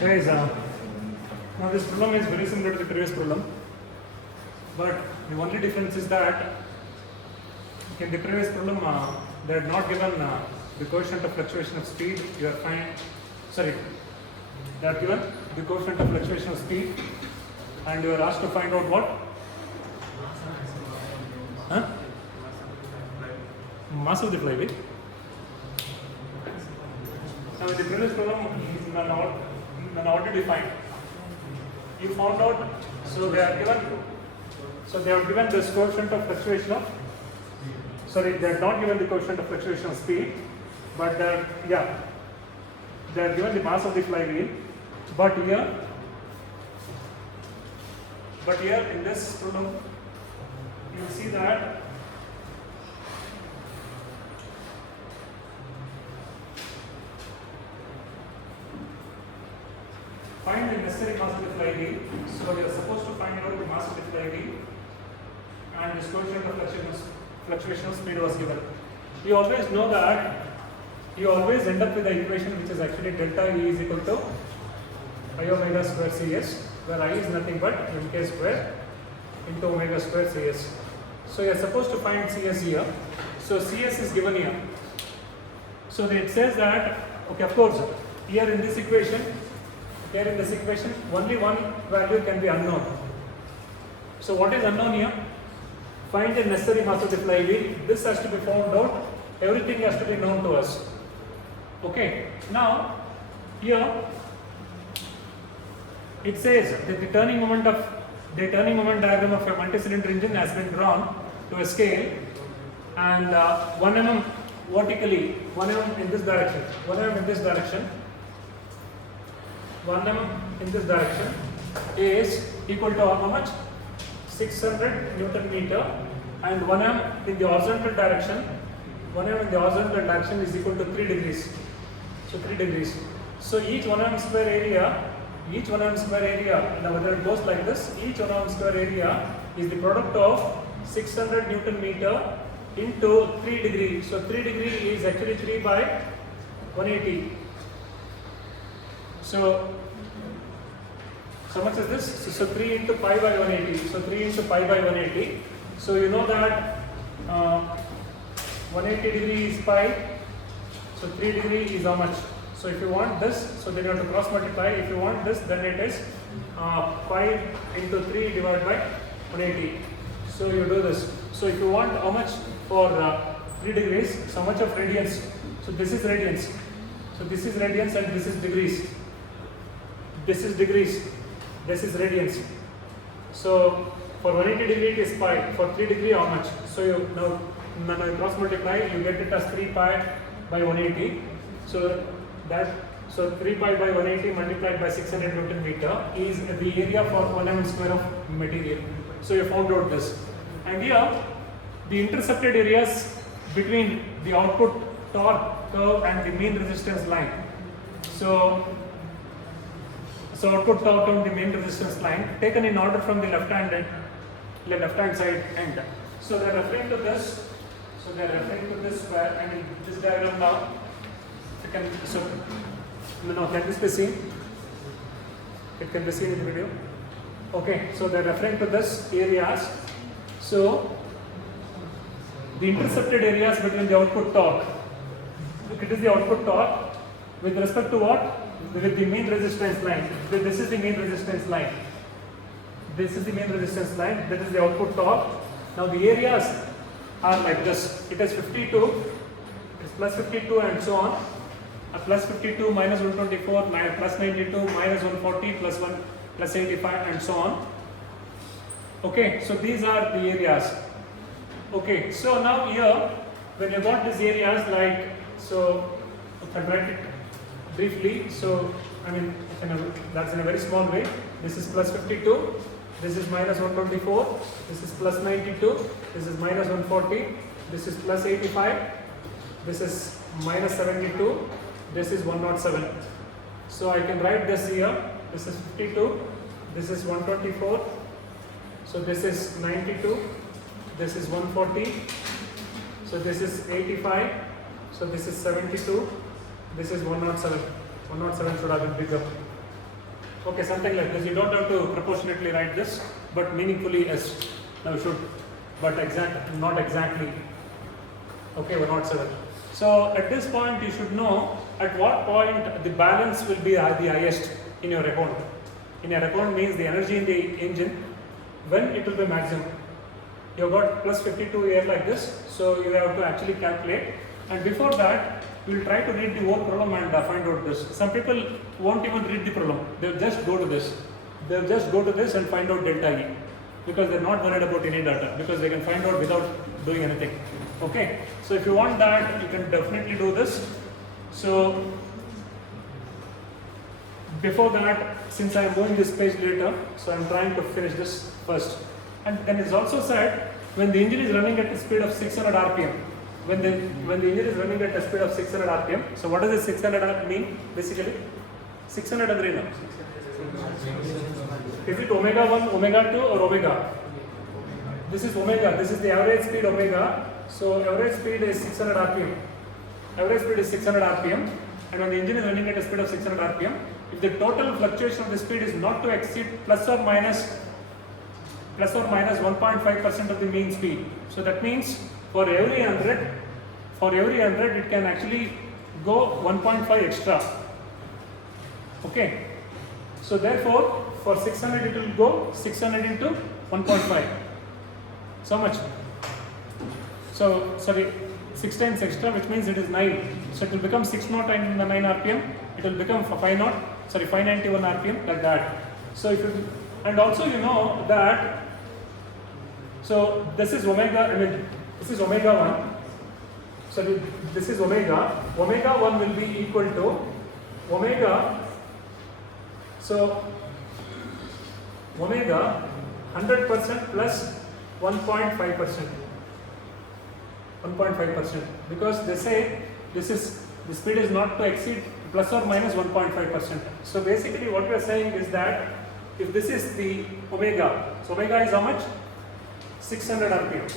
Guys, now this problem is very similar to the previous problem, but the only difference is that in the previous problem they had not given the coefficient of fluctuation of speed. You are fine. Sorry, they are given the coefficient of fluctuation of speed, and you are asked to find out what? Huh? Mass of the flywheel. Now in the previous problem, none already defined. You found out, so they are given this coefficient of fluctuation of, sorry, they are not given the coefficient of fluctuation of speed, but they are given the mass of the flywheel, but here in this problem, you will see that find the necessary mass of the flywheel. So we are supposed to find out the mass of the flywheel, and this coefficient of fluctuation of speed was given. You always know that you always end up with the equation which is actually delta E is equal to I omega square Cs, where I is nothing but mk square into omega square Cs. So you are supposed to find Cs here. So Cs is given here. So it says that, okay, of course, here in this equation, only one value can be unknown. So what is unknown here? Find the necessary mass of the flywheel. This has to be found out. Everything has to be known to us. Okay. Now, here it says that the turning moment diagram of a multi-cylinder engine has been drawn to a scale, and 1 mm vertically, 1 mm in this direction, 1 mm in this direction, 1 mm in this direction is equal to how much? 600 Newton meter, and 1 mm in the horizontal direction, 1 mm in the horizontal direction is equal to 3 degrees. So 3 degrees. So each 1 mm square area, now whether it goes like this, each 1 mm square area is the product of 600 Newton meter into 3 degree. So 3 degree is actually 3 by 180. So much is this? So 3 into pi by 180. So 3 into pi by 180. So you know that 180 degree is pi. So 3 degree is how much? So if you want this, so then you have to cross multiply. If you want this, then it is pi into 3 divided by 180. So you do this. So if you want how much for 3 degrees, so much of radians. So this is radians. So this is radians and this is degrees. This is degrees. This is radians. So for 180 degree it is pi. For 3 degree how much? So you now you cross multiply, you get it as 3 pi by 180. So 3 pi by 180 multiplied by 600 Newton meter is the area for 1 mm square of material. So you found out this. And here the intercepted areas between the output torque curve and the mean resistance line. So output torque and the mean resistance line taken in order from the left hand side end. So they are referring to this. So they are referring to this square, and in this diagram now, can this be seen? It can be seen in the video. Okay, so they are referring to this areas. So the intercepted areas between the output torque. It is the output torque with respect to what? With the mean resistance line. This is the mean resistance line. This is the mean resistance line. That is the output torque. Now the areas are like this. It is 52. It's plus 52 and so on. Plus 52 minus 124 plus 92 minus 140 plus 1 plus 85 and so on. Okay. So these are the areas. Okay. So now here, when you got these areas, like so, I can write it briefly. So that's in a very small way. This is plus 52, this is minus 124, this is plus 92, this is minus 140, this is plus 85, this is minus 72, this is 107. So I can write this here. This is 52, this is 124, so this is 92, this is 140, so this is 85, so this is 72, this is 107. 107 should have been bigger. Okay, something like this. You don't have to proportionately write this, but meaningfully S. Now you should, but not exactly. Okay, 107. So at this point you should know at what point the balance will be the highest in your account. In your account means the energy in the engine, when it will be maximum. You have got plus 52 here like this, so you have to actually calculate. And before that, we will try to read the whole problem and find out this. Some people won't even read the problem. They'll just go to this. They'll just go to this and find out delta E, because they're not worried about any data, because they can find out without doing anything. Okay. So if you want that, you can definitely do this. So before that, since I am doing this page later, so I am trying to finish this first. And then it's also said when the engine is running at a speed of 600 rpm. When the engine is running at a speed of 600 rpm. So what does this 600 mean basically? 600 andre na? Is it omega 1, omega 2 or omega? This is omega. This is the average speed omega. So average speed is 600 rpm. Average speed is 600 rpm. And when the engine is running at a speed of 600 rpm, if the total fluctuation of the speed is not to exceed plus or minus 1.5% of the mean speed. So that means for every 100 it can actually go 1.5 extra. Okay. So therefore for 600 it will go 600 into 1.5. So much. So sorry, 6 times extra, which means it is 9. So it will become 609 rpm. It will become 591 rpm, like that. So if you, and also you know that, so this is omega, this is omega 1. So this is omega. Omega 1 will be equal to omega. So omega 100% plus 1.5%. 1.5%, because they say the speed is not to exceed plus or minus 1.5%. So basically what we are saying is that if this is the omega, so omega is how much? 600 rpm.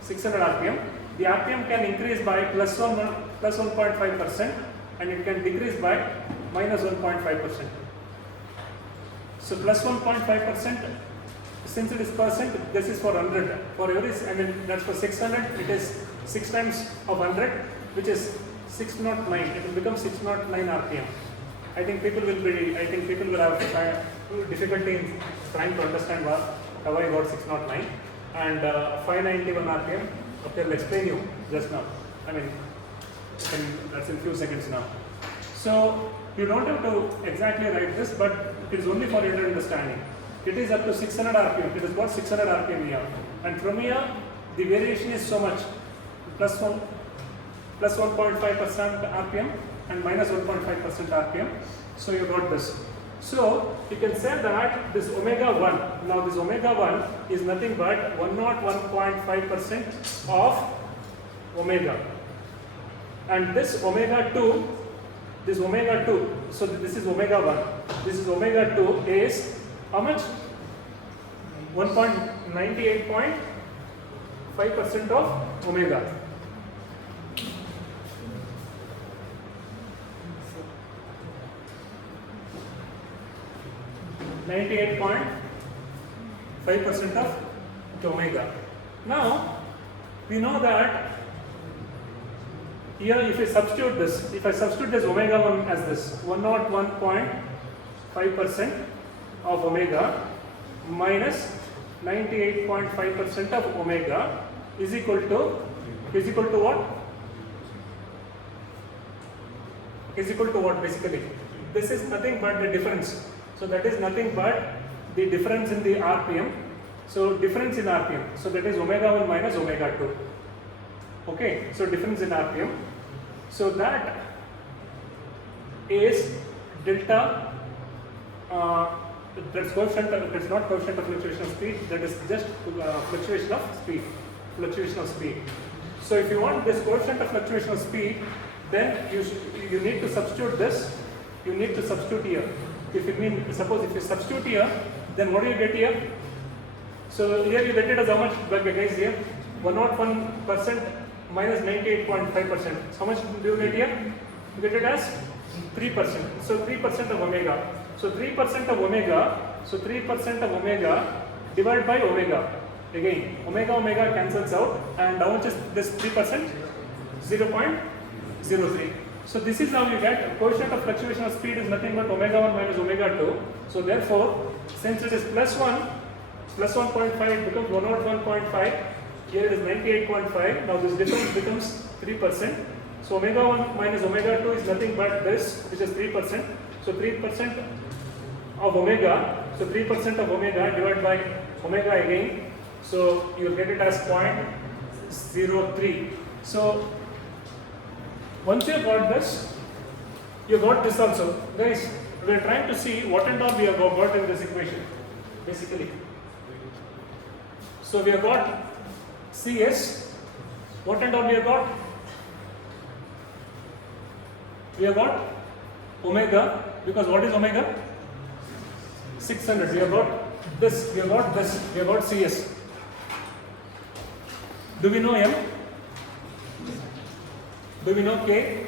600 rpm. The rpm can increase by plus 1.5% and it can decrease by minus 1.5%. So plus 1.5%, since it is percent, this is for 100. For every, that's for 600, it is 6 times of 100, which is 609. It will become 609 rpm. I think people will have difficulty in trying to understand how I got 609 and 591 rpm. Okay, I'll explain you just now. That's in few seconds now. So you don't have to exactly write this, but it is only for your understanding. It is up to 600 rpm. It has got 600 rpm here, and from here the variation is so much, plus 1.5% rpm and minus 1.5% rpm. So you got this. So you can say that this omega 1. Now this omega 1 is nothing but 101.5% of omega, and this omega 2. So this is omega 1. This is omega 2 is how much? 198.5% of omega. .5% of omega. Now we know that here if I substitute this omega 1 as this 101.5% of omega minus 98.5% of omega is equal to what? Is equal to what basically? This is nothing but the difference. So that is nothing but the difference in the RPM. So difference in RPM. So that is omega 1 minus omega 2. Okay, so difference in RPM. So that is delta. That's not coefficient of fluctuation of speed. That is just fluctuation of speed. Fluctuation of speed. So if you want this coefficient of fluctuation of speed, then you need to substitute this. You need to substitute here. Suppose if you substitute here, then what do you get here? So here you get it as how much, guys? Here 101% minus 98.5%. How much do you get here? You get it as 3%. So 3% of omega. So 3% of omega, so 3% of omega divided by omega. Again, omega cancels out, and how much is this 3%? 0.03. So this is how you get coefficient of fluctuation of speed is nothing but omega 1 minus omega 2. So therefore, since it is plus 1.5 becomes 101.5. Here it is 98.5. Now this difference becomes 3%. So omega 1 minus omega 2 is nothing but this, which is 3%. So 3% of omega. So 3% of omega divided by omega again. So you will get it as 0.03. So once you got this, you got this also. Guys, we are trying to see what and all we have got in this equation, basically. So we have got CS. What and all we have got? We have got omega, because what is omega? 600. We have got this, we have got this, we have got CS. Do we know M? Do we know K?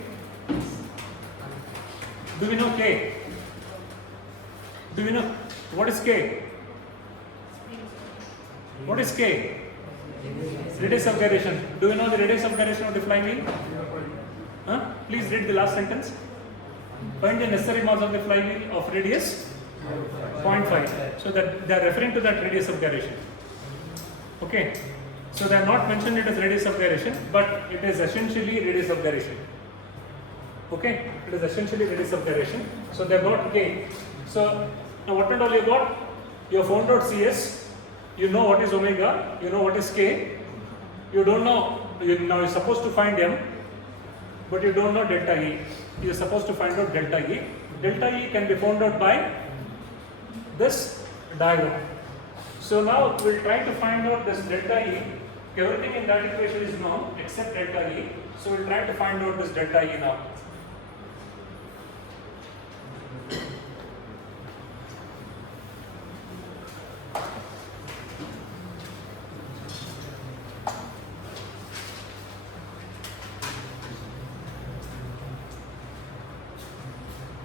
Do we know K? Do we know what is K? What is K? Radius of gyration. Do you know the radius of gyration of the flywheel? Huh? Please read the last sentence. Find the necessary mass of the flywheel of radius 0.5. So that they are referring to that radius of gyration. Okay. So they are not mentioned it as radius of gyration, but it is essentially radius of gyration. Okay. It is essentially radius of gyration. So they have got K. So now what and all you got? You have found out CS. You know what is omega. You know what is K. You don't know. Now you're supposed to find M, but you don't know delta E. You're supposed to find out delta E. Delta E can be found out by this diagram. So now we'll try to find out this delta E. Everything in that equation is known except delta E. So we'll try to find out this delta E now.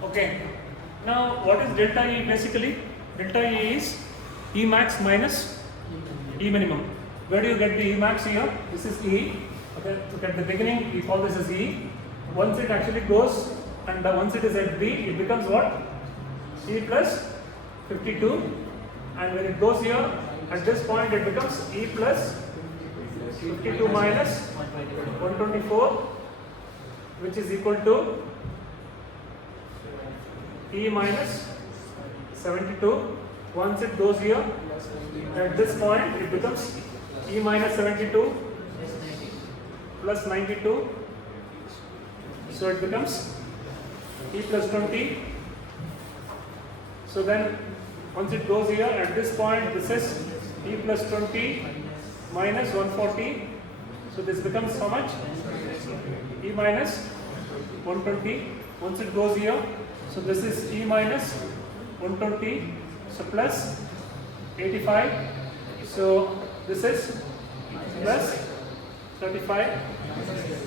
Okay. Now what is delta E basically? Delta E is E max minus E minimum. Where do you get the E max here? This is E. Okay. So at the beginning we call this as E. Once it actually goes and once it is at B, it becomes what? E plus 52. And when it goes here, at this point it becomes E plus 52 minus 124, which is equal to E minus 72. Once it goes here, at this point it becomes E minus 72 plus 92. So it becomes E plus 20. So then once it goes here, at this point this is E plus 20 minus 140. So this becomes how much? E minus 120. Once it goes here, so this is E minus 120, so plus 85, so this is plus 35,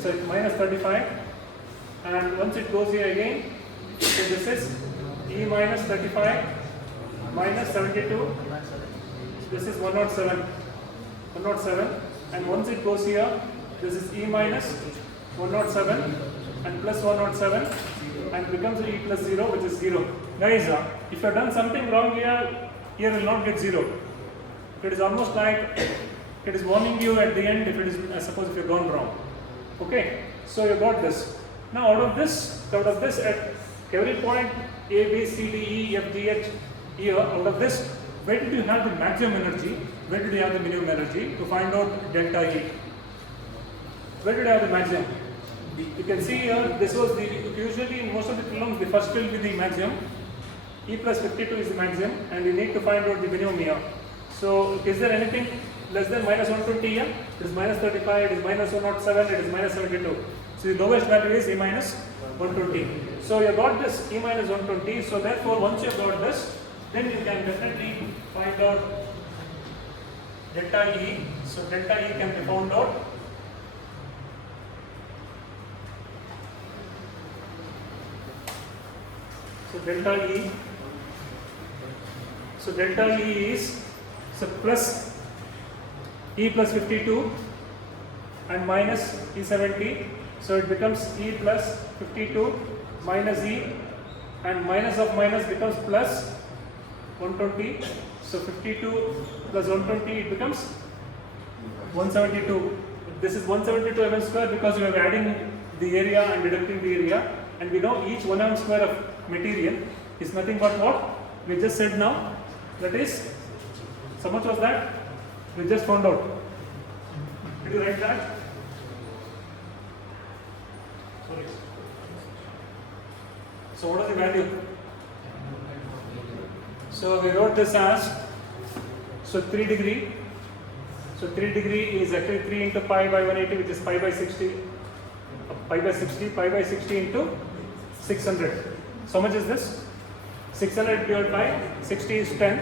so minus 35, and once it goes here again, so this is E minus 35 minus 72, so this is 107, and once it goes here, this is E minus 107 and plus 107, and becomes E plus 0, which is 0. Guys, if you have done something wrong here, will not get 0. It is almost like it is warning you at the end if it is, I suppose, if you have gone wrong. Okay, so you got this. Now out of this at every point A, B, C, D, E, F, G, H, here, out of this, where did you have the maximum energy? Where did you have the minimum energy to find out delta E? Where did you have the maximum? You can see here, this was the, usually in most of the problems, the first will be the maximum. E plus 52 is the maximum, and you need to find out the minimum here. So, is there anything less than minus 120 here? It is minus 35, it is minus 107, it is minus 72. So, the lowest value is E minus 120. So, you got this E minus 120. So, therefore, once you got this, then you can definitely find out delta E. So, delta E can be found out. So delta E So delta E is, so plus E plus 52 and minus E 70. So it becomes E plus 52 minus E, and minus of minus becomes plus 120. So 52 plus 120, it becomes 172. This is 172 mm square because we are adding the area and deducting the area, and we know each 1 mm square of material is nothing but what we just said now. That is, so much was that? We just found out. Did you write that? Sorry. So what is the value? So we wrote this as, so 3 degree. So 3 degree is actually 3 into pi by 180, which is pi by 60. Pi by 60 into 600. So how much is this? 600 divided by 60 is 10.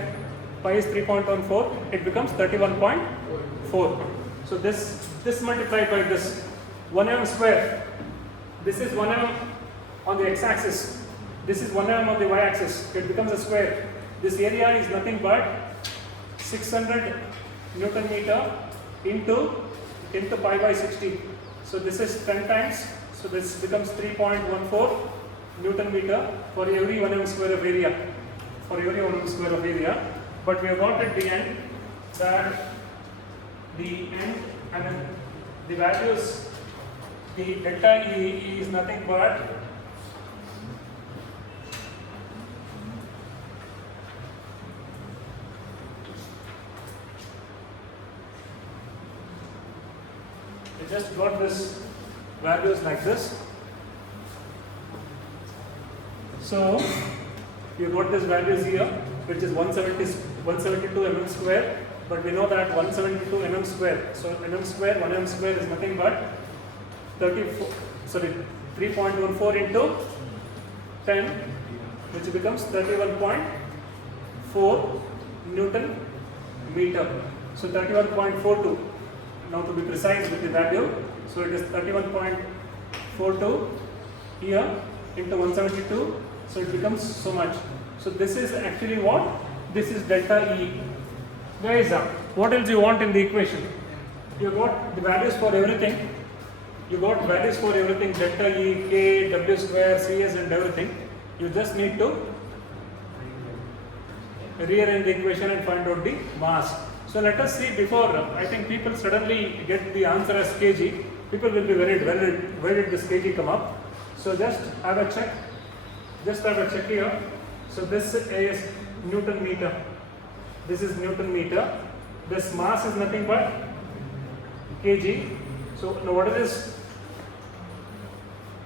Pi is 3.14. It becomes 31.4. So this multiplied by this 1 mm square. This is 1 mm on the x-axis. This is 1 mm on the y-axis. It becomes a square. This area is nothing but 600 Newton meter into pi by 60. So this is 10 times. So this becomes 3.14 Newton meter for every 1 mm square of area. For every 1 mm square of area. But we have got at the end that the values, the delta E is nothing but we just got this values like this. So you got this values here, which is 172 mm square, but we know that 172 mm square. So mm square, 1 mm square is nothing but 3.14 into 10, which becomes 31.4 Newton meter. So 31.42. Now to be precise with the value, so it is 31.42 here into 172. So it becomes so much. So this is actually what? This is delta E. Guys, what else you want in the equation? You got the values for everything. You got values for everything, delta E, K, W square, CS and everything. You just need to rearrange the equation and find out the mass. So let us see before, I think people suddenly get the answer as kg. People will be worried, where did this kg come up? So just have a check. Just have a check here. So this is Newton meter. This is Newton meter. This mass is nothing but kg. So now what is this?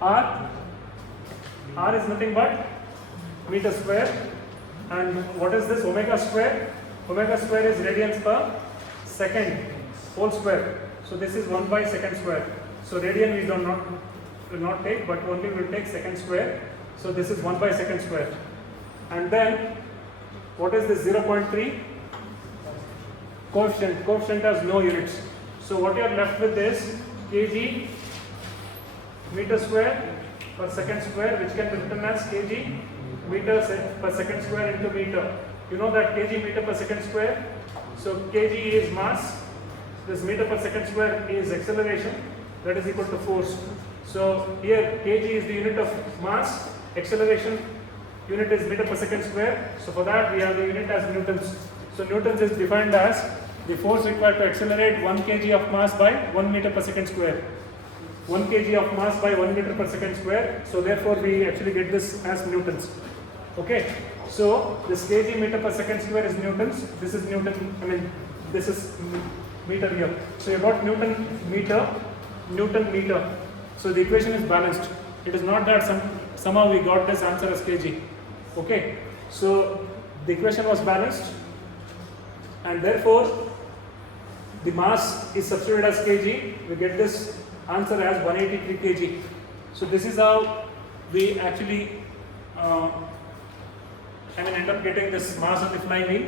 R. R is nothing but meter square. And what is this? Omega square. Omega square is radians per second whole square. So this is 1 by second square. So radian we will not take, but only will take second square. So this is 1 by second square. And then what is this 0.3? Coefficient. Coefficient has no units. So what you are left with is kg meter square per second square, which can be written as kg meter per second square into meter. You know that kg meter per second square. So kg is mass. This meter per second square is acceleration. That is equal to force. So here kg is the unit of mass. Acceleration unit is meter per second square. So for that we have the unit as newtons. So newtons is defined as the force required to accelerate 1 kg of mass by 1 meter per second square. 1 kg of mass by 1 meter per second square. So therefore we actually get this as newtons. Okay. So this kg meter per second square is newtons. This is Newton. This is meter here. So you got Newton meter. So the equation is balanced. It is not that somehow we got this answer as kg. Okay. So the equation was balanced, and therefore the mass is substituted as kg. We get this answer as 183 kg. So this is how we actually end up getting this mass of the flywheel.